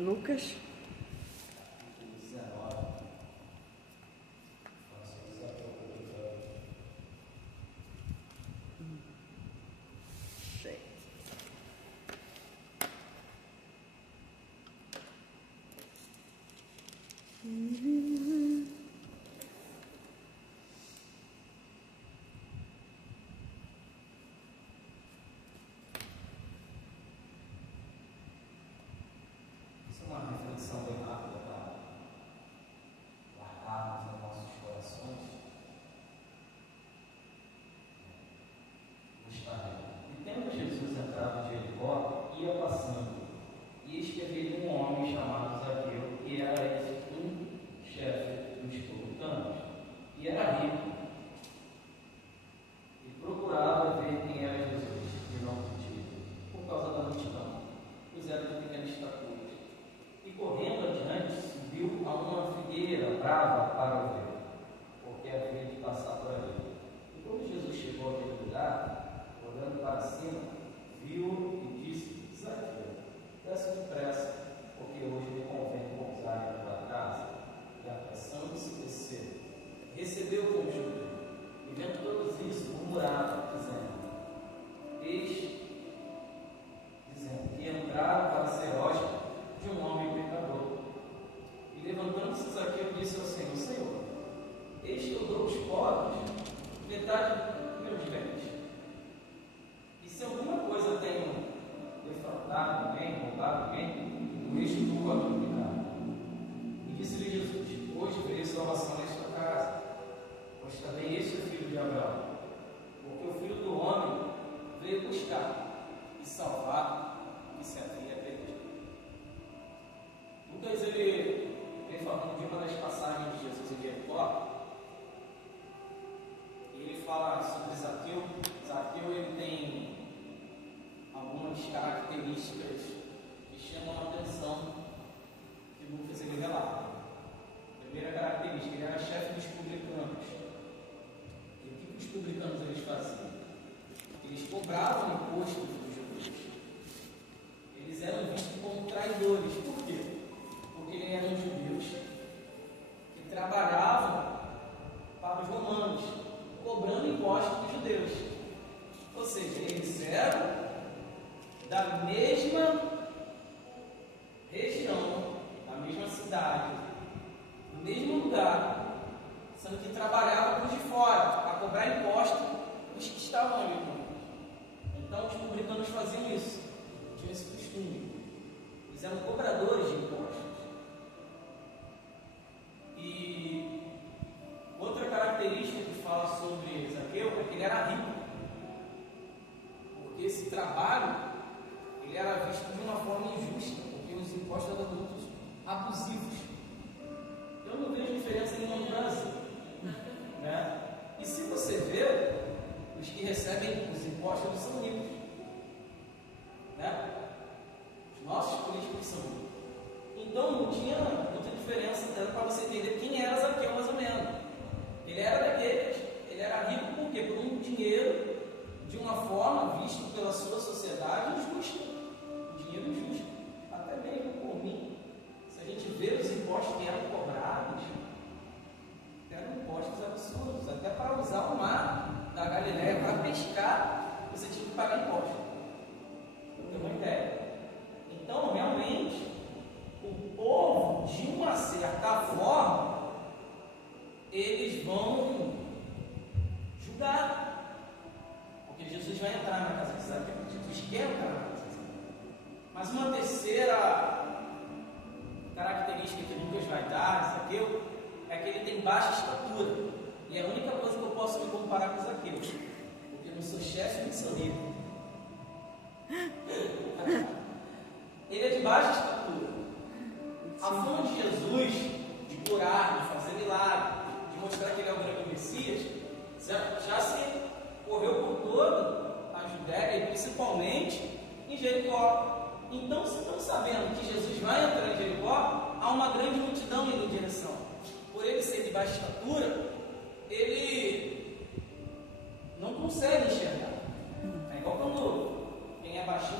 Lucas.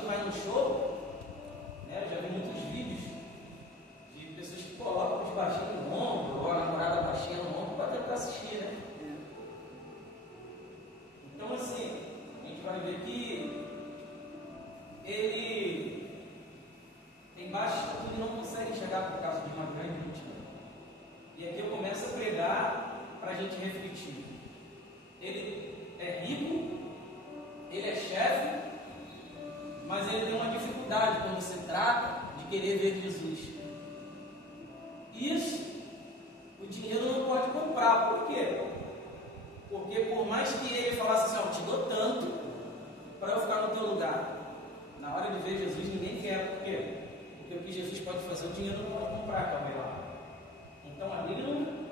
Vai no show, né? Eu já vi muitos vídeos trata de querer ver Jesus. Isso o dinheiro não pode comprar. Por quê? Porque por mais que ele falasse assim, eu te dou tanto para eu ficar no teu lugar, na hora de ver Jesus ninguém quer. Por quê? Porque o que Jesus pode fazer, o dinheiro não pode comprar, calma lá. Então ali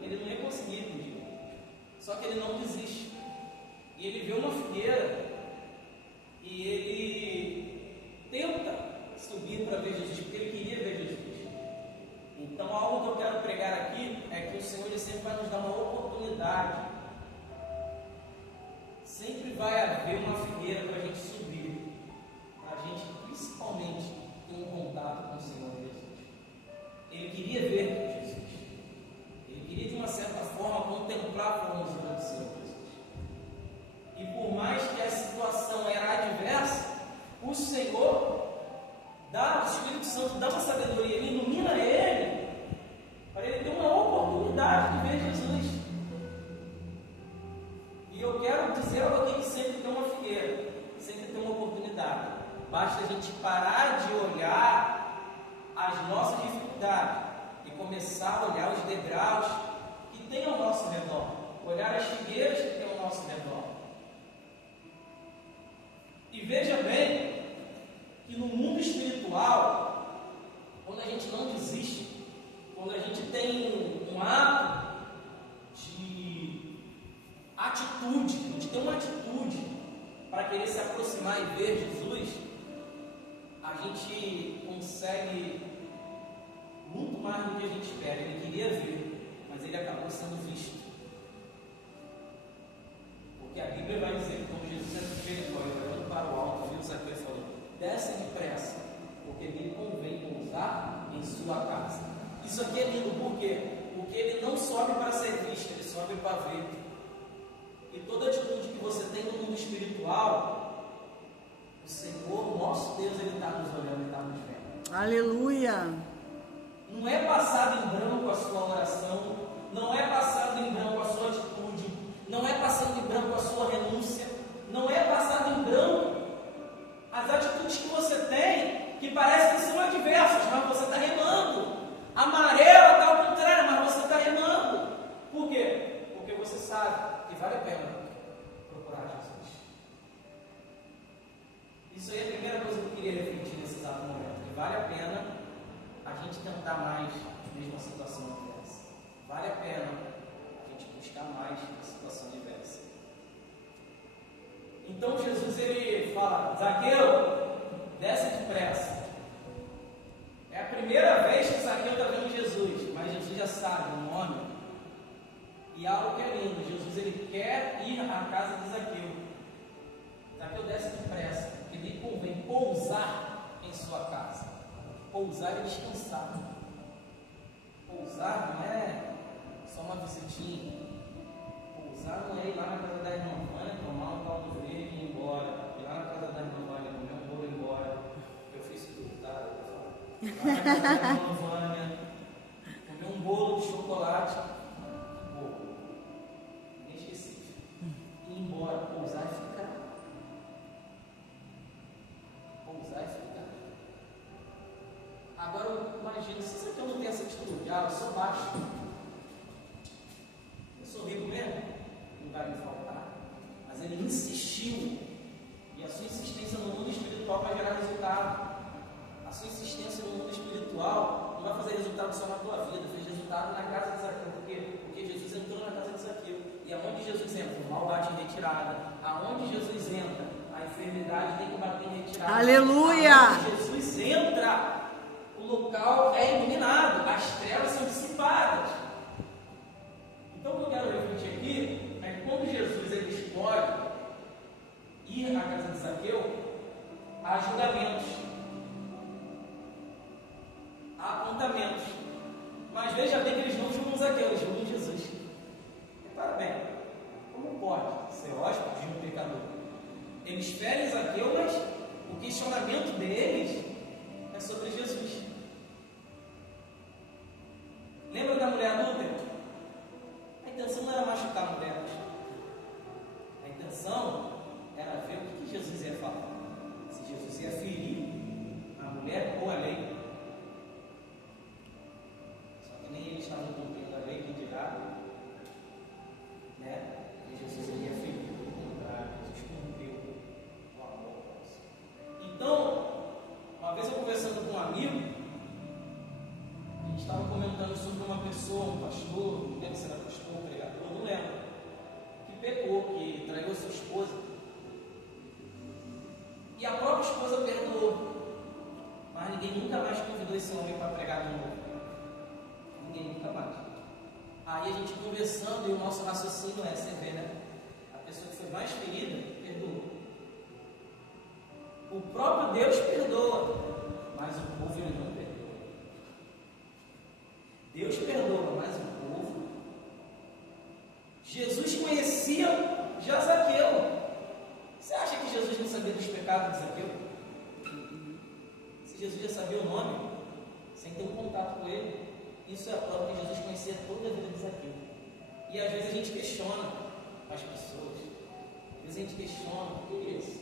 ele não ia conseguir com o dinheiro. Só que ele não desiste. E ele vê uma figueira e ele tenta subir para ver Jesus, porque ele queria ver Jesus. Então algo que eu quero pregar aqui é que o Senhor ele sempre vai nos dar uma oportunidade. Sempre vai haver uma figueira para a gente subir, para a gente principalmente ter um contato com o Senhor Jesus. Ele queria ver Jesus. Ele queria de uma certa forma contemplar a formosura do Senhor Jesus. E por mais que a situação era adversa, o Senhor dá, o Espírito Santo dá uma sabedoria, ele ilumina ele, para ele ter uma oportunidade de ver Jesus. E eu quero dizer algo aqui que sempre tem uma figueira, sempre tem uma oportunidade. Basta a gente parar de olhar as nossas dificuldades e começar a olhar os degraus que tem ao nosso redor, olhar as figueiras que tem ao nosso redor. E veja bem que no mundo espiritual, quando a gente não desiste, quando a gente tem um ato de atitude, a gente tem uma atitude para querer se aproximar e ver Jesus, a gente consegue muito mais do que a gente espera. Ele queria ver, mas ele acabou sendo visto. Porque a Bíblia vai dizer que como Jesus fez, olhando para o alto, viu Zaqueu e falou: desce depressa, porque me convém pousar em sua casa. Isso aqui é lindo, por quê? Porque ele não sobe para ser visto, ele sobe para ver. E toda atitude que você tem no mundo espiritual, o Senhor, nosso Deus, ele está nos olhando, ele está nos vendo. Aleluia! Não é passado em branco a sua oração, não é passado em branco a sua atitude, não é passando em branco a sua renúncia, não é passado em branco as atitudes que você tem, que parece que são adversas, mas você está remando. A maré está ao contrário, mas você está remando. Por quê? Porque você sabe que vale a pena procurar Jesus. Isso aí é a primeira coisa que eu queria refletir nesse exato momento, que vale a pena a gente tentar mais, mesmo a situação adversa. Vale a pena a gente buscar mais a situação adversa. Então Jesus ele fala: Zaqueu, desce depressa. É a primeira vez que Zaqueu está vendo Jesus, mas Jesus já sabe o nome. E algo que é lindo, Jesus ele quer ir à casa de Zaqueu. Zaqueu desce depressa, porque lhe convém pousar em sua casa. Pousar é descansar. Pousar não é só uma visitinha. Pousar não é ir lá na casa da irmã Vânia, tomar um caldo verde e ir embora. Ir lá na casa da irmã Vânia, comer um bolo e ir embora. Eu fiz tudo, tá? Ir lá na casa da irmã Vânia, comer um bolo de chocolate. Bolo. Nem esqueci. Ir embora, pousar e ficar. Pousar e ficar. Agora eu imagino, se você não tem essa atitude, eu sou baixo, eu sou rico mesmo, não vai me faltar, mas ele insistiu, e a sua insistência no mundo espiritual vai gerar resultado. A sua insistência no mundo espiritual não vai fazer resultado só na tua vida, fez resultado na casa de Zaqueu. Por quê? Porque Jesus entrou na casa de Zaqueu, e aonde Jesus entra, o mal bate em retirada. Aonde Jesus entra, a enfermidade tem que bater em retirada. Aleluia! Aonde Jesus entra, o local é iluminado, as trevas são dissipadas. Então o que eu quero refletir aqui é que quando Jesus ele escolhe ir à casa de Zaqueu, há julgamentos, há apontamentos, mas veja bem que eles não julgam Zaqueu, eles julgam Jesus. Repara bem, como pode ser hóspede de um pecador? Eles ferem Zaqueu, mas o questionamento deles é sobre Jesus. Lembra da mulher adúltera? A intenção não era machucar a mulher. A intenção era ver o que Jesus ia falar. Se Jesus ia ferir a mulher ou a lei. sobre uma pessoa, um pastor, não lembro se era pastor, um pregador, não lembro, que pecou, que traiu sua esposa. E a própria esposa perdoou. Mas ninguém nunca mais convidou esse homem para pregar de novo. Ninguém nunca mais. Aí a gente conversando e o nosso raciocínio é, você vê, né? A pessoa que foi mais ferida, perdoou. O próprio Deus perdoa, mas o povo ele não perdoa. Deus perdoa, mas o povo. Jesus conhecia já Zaqueu. Você acha que Jesus não sabia dos pecados de Zaqueu? Se Jesus já sabia o nome, sem ter um contato com ele, isso é a prova que Jesus conhecia toda a vida de Zaqueu. E às vezes a gente questiona as pessoas. Às vezes a gente questiona, o que é isso?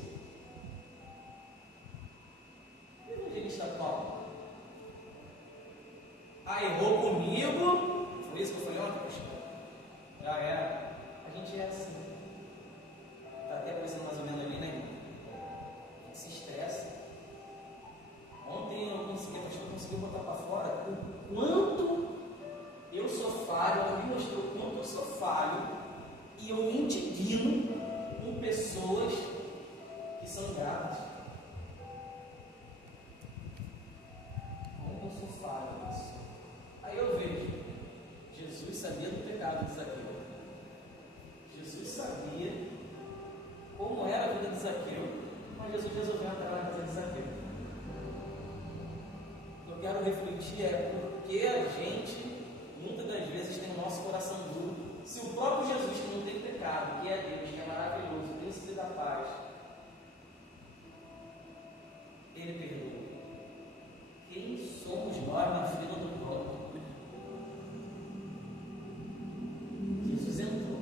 O evangelista Paulo? Ah, errou comigo? Foi isso que eu falei ontem, pastor? Já era. A gente é assim. Está até parecendo mais ou menos ali, né? A gente se estressa. Ontem eu consegui, a pastor conseguiu botar para fora o quanto eu sou falho. Ela me mostrou o quanto eu sou falho. E eu me indigno com pessoas que são graves. Como eu sou falho nisso. Aí eu vejo, Jesus sabia do pecado de Zaqueu. Jesus sabia como era a vida de Zaqueu, mas Jesus resolveu entrar na casa de Zaqueu. O que eu quero refletir é porque a gente, muitas das vezes, tem o nosso coração duro. Se o próprio Jesus, que não tem pecado, que é Deus, que é maravilhoso, príncipe da paz, ele perdoa. Quem somos nós na fila do próprio? Jesus entrou.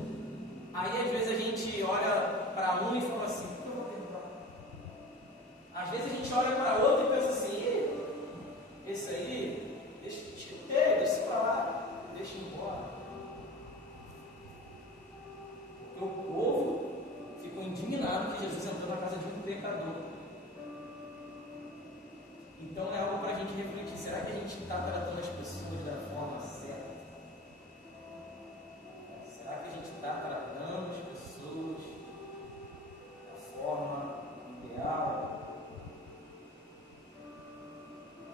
Aí às vezes a gente olha para um e fala assim, por que eu vou perdoar? Às vezes a gente olha para outro e pensa assim, esse aí, deixa para lá, deixa embora. Porque o povo ficou indignado que Jesus entrou na casa de um pecador. Então é algo para a gente refletir. Será que a gente está tratando as pessoas da forma certa? Será que a gente está tratando as pessoas da forma ideal?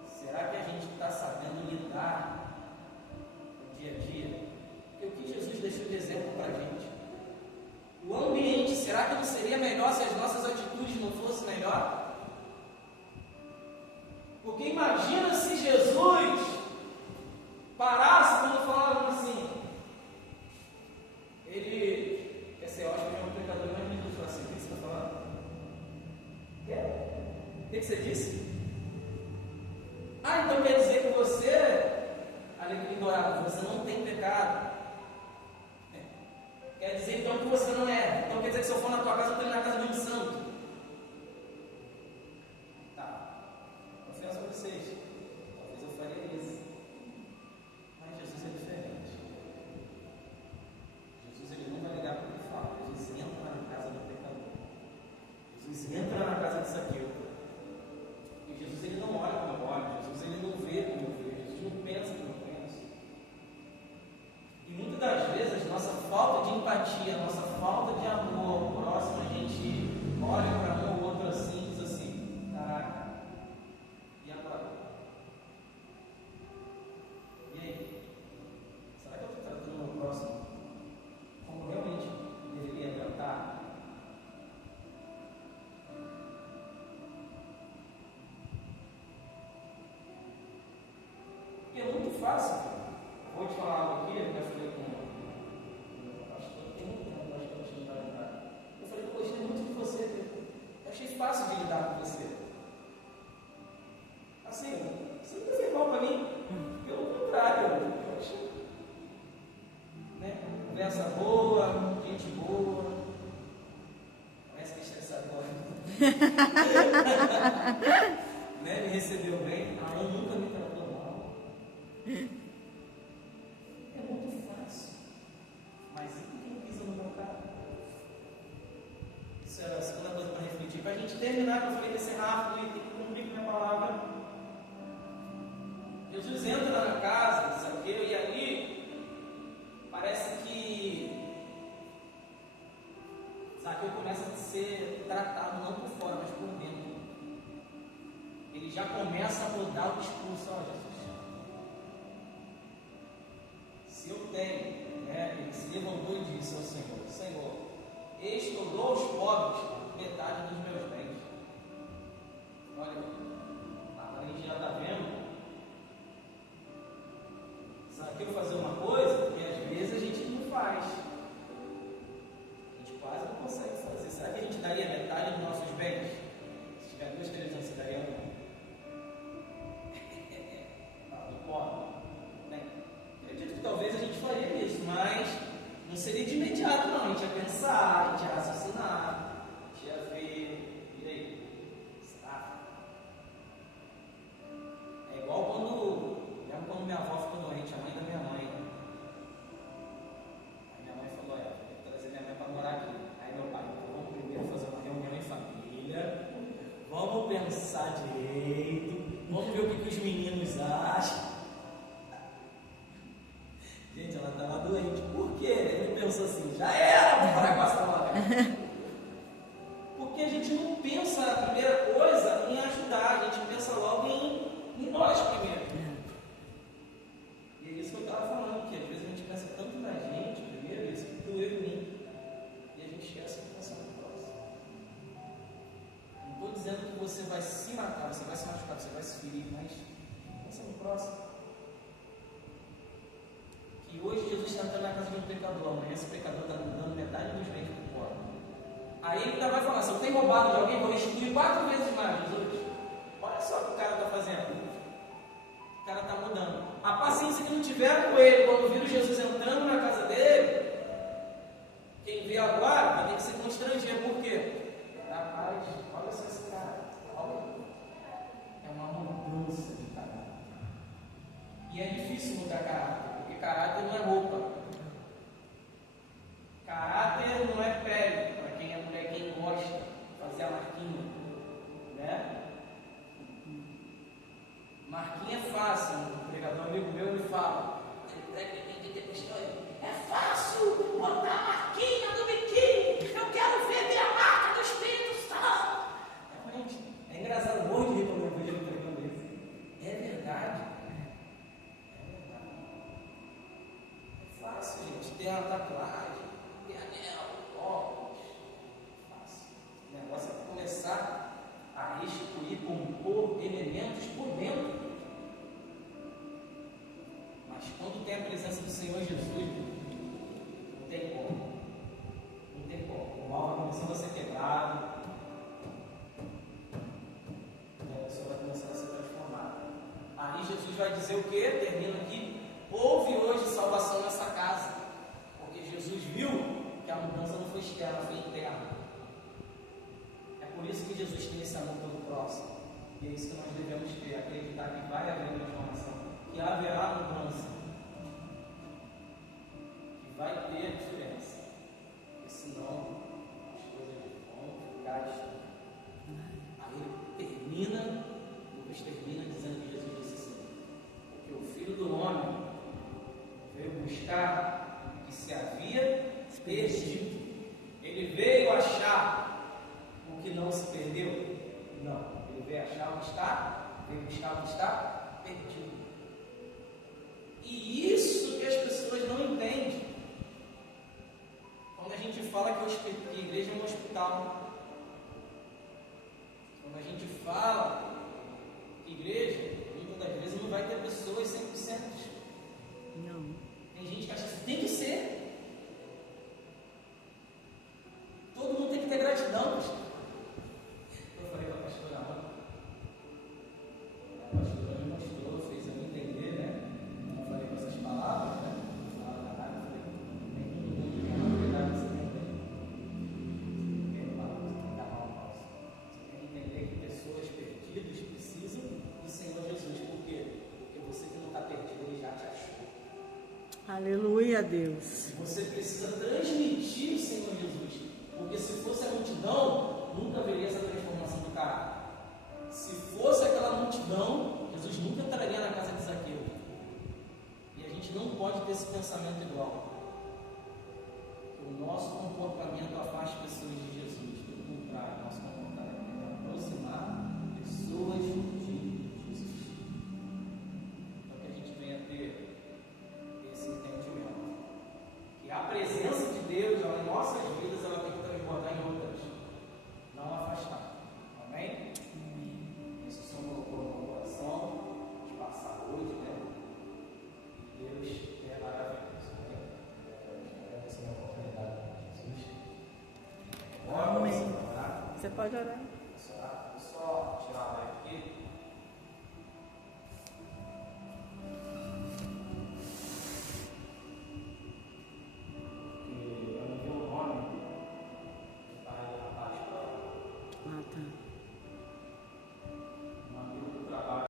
Será que a gente está sabendo lidar no dia a dia? Porque o que Jesus deixou de exemplo para a gente? O ambiente, será que não seria melhor se as nossas atitudes não fossem melhor? Porque imagina se Jesus parasse quando falavam assim, ele quer ser ótimo, é um pecador, mas Jesus falou assim, o que você está falando? O que você disse? Ah, então quer dizer que você, alegria dourada, você não tem pecado. Quer dizer então que você não é. Então quer dizer que se eu for na tua casa, eu estou indo na casa de um santo. Tá. Confesso a vocês. Talvez eu faria isso. Mas Jesus é diferente. Jesus ele não vai ligar para o que fala. Jesus entra na casa do pecador. Jesus entra na casa de Zaqueu. E Jesus ele não olha como eu olho. Jesus ele não vê como eu vejo. Jesus não pensa como eu penso. E muitas das vezes, nossa falta de empatia, nossa falta de amor ao próximo, a gente olha para um ou outro assim e diz assim, caraca, e agora? E aí? Será que eu estou tratando o meu próximo como realmente deveria tratar? Porque é muito fácil, cara. Vou te falar algo aqui, eu já falei com o pastor, tem muito tempo, acho que eu tinha que lidar. Eu falei, eu gostei muito de você, eu achei fácil de lidar com você. Assim, você não fez mal para mim, pelo contrário, eu achei. Né? Conversa boa, gente boa. Parece que é estressado agora. Né? Me recebeu bem, a mãe nunca me tratou mal. É muito fácil, mas e quem pisa no meu carro? Isso é a segunda coisa para refletir. Para a gente terminar, eu falei desse rápido e tem que cumprir com a minha palavra. Jesus entra na casa de Zaqueu e Eis que eu dou aos pobres metade dos meus bens. Olha, agora a gente já está vendo. Sabe eu fazer uma coisa que às vezes a gente não faz. A gente quase não consegue fazer. Será que a gente daria metade dos nossos bens? Se tiver 2 televisões, você daria uma? Não pode. Acredito que talvez a gente faria isso, mas não seria de imediato, não. A gente ia pensar, a gente ia raciocinar, a gente ia ver. E aí? Será? É igual quando minha avó ficou doente, a mãe da minha mãe. Aí minha mãe falou: vou ter que trazer minha mãe para morar aqui. Aí meu pai: então vamos primeiro fazer uma reunião em família, vamos pensar direito, vamos ver o que os meninos acham. Gente, ela estava doente. Por quê? Ele pensou assim: já era, vamos parar com essa hora. Porque a gente não pensa a primeira coisa em ajudar, a gente pensa logo em nós primeiro. E é isso que eu estava falando, que às vezes a gente pensa tanto na gente primeiro, isso que doeu em mim, e a gente esquece de pensar no próximo. Não estou dizendo que você vai se matar, você vai se machucar, você vai se ferir, mas pensa no próximo. E hoje Jesus está entrando na casa de um pecador, amanhã esse pecador está dando metade dos bens para o pobre. Aí ele ainda vai falar: se eu tenho roubado de alguém, vou restituir 4 vezes mais, Jesus. Olha só o que o cara está fazendo. O cara está mudando. A paciência que não tiveram com ele quando viram Jesus entrando na casa dele, quem vê agora vai ter que se constranger. Por quê? Rapaz, olha só esse cara. Olha. É uma mudança de caráter. E é difícil mudar caráter. Caráter não é roupa. Caráter não é pele. Para quem é mulher, quem gosta de fazer a marquinha, né? Marquinha é fácil. Um pregador amigo meu me fala: é fácil botar a marquinha do biquíni. Eu quero ver a marca do Espírito Santo. Realmente, é engraçado. Um monte de rir quando eu vejo ele pregando isso. É verdade. Fácil, gente, ter uma tatuagem, ter anel, óculos, fácil. O negócio é começar a restituir, compor elementos por dentro. Mas quando tem a presença do Senhor Jesus, não tem como. Não tem como. O mal vai começando a ser quebrado. E a pessoa vai começando a ser transformada. Aí Jesus vai dizer o quê? Termina aqui. Houve hoje salvação nessa casa, porque Jesus viu que a mudança não foi externa, foi interna. É por isso que Jesus tem esse amor pelo próximo. E é isso que nós devemos ter, acreditar que vai haver transformação, que haverá mudança, que vai ter diferença. Porque senão as coisas vão ficar distantes. Aí termina, Lucas termina dizendo que Jesus disse assim: porque o Filho do Homem veio buscar o que se havia perdido. Ele veio achar o que não se perdeu? Não. Ele veio achar o que está, veio buscar o que está perdido. E isso que as pessoas não entendem. Quando a gente fala que a igreja é um hospital, quando a gente fala que igreja, muitas das vezes não vai ter pessoas 100%. Não. Tem gente que acha que tem que ser. Todo mundo tem que ter gratidão. Eu falei para a pastora Ana. A pastora me mostrou, fez eu entender, né? Eu falei com essas palavras, né? Eu falei: tem todo mundo que tem uma verdade, você tem que você tem que entender que pessoas perdidas precisam do Senhor Jesus. Por quê? Porque você que não está perdido, Ele já te achou. Aleluia, Deus. Você precisa transmitir o Senhor Jesus, porque se fosse a multidão, nunca haveria essa transformação do caráter. Se fosse aquela multidão, Jesus nunca entraria na casa de Zaqueu. E a gente não pode ter esse pensamento igual. O nosso comportamento afaste pessoas de Jesus. Pelo contrário, nosso comportamento é aproximar pessoas de Jesus. Então que a gente venha ter esse entendimento. Que a presença de Deus em nossas vidas, ela tem que Você pode orar. Vou só tirar a live aqui.